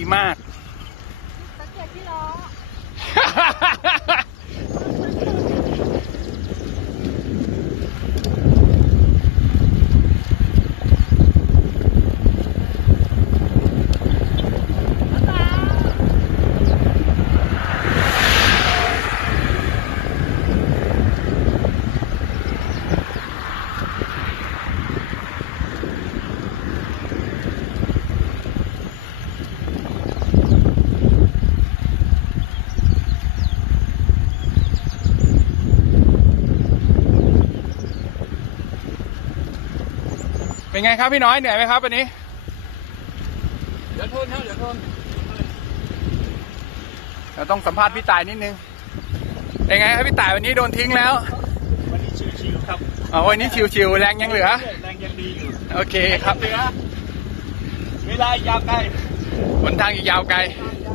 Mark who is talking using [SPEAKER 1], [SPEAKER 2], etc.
[SPEAKER 1] มาก
[SPEAKER 2] สังเกตที่ล้อ
[SPEAKER 1] เป็นไงครับพี่น้อยเหนื่อยไหมครับวันนี้
[SPEAKER 3] เดี๋ยวทนครับเดี๋ยวทน
[SPEAKER 1] เราต้องสัมภาษณ์พี่ต่ายนิดนึงเป็นไงครับพี่ต่ายวันนี้โดนทิ้งแล้ว
[SPEAKER 3] วันนี้ชิวๆครับ
[SPEAKER 1] อ๋อวันนี้ชิวๆแรงยังเหลือ
[SPEAKER 3] แรงยังดีอยู่
[SPEAKER 1] โอเคครับ
[SPEAKER 3] เหลือเวลายาวไกล
[SPEAKER 1] หนทางอีกยาวไกล
[SPEAKER 3] ย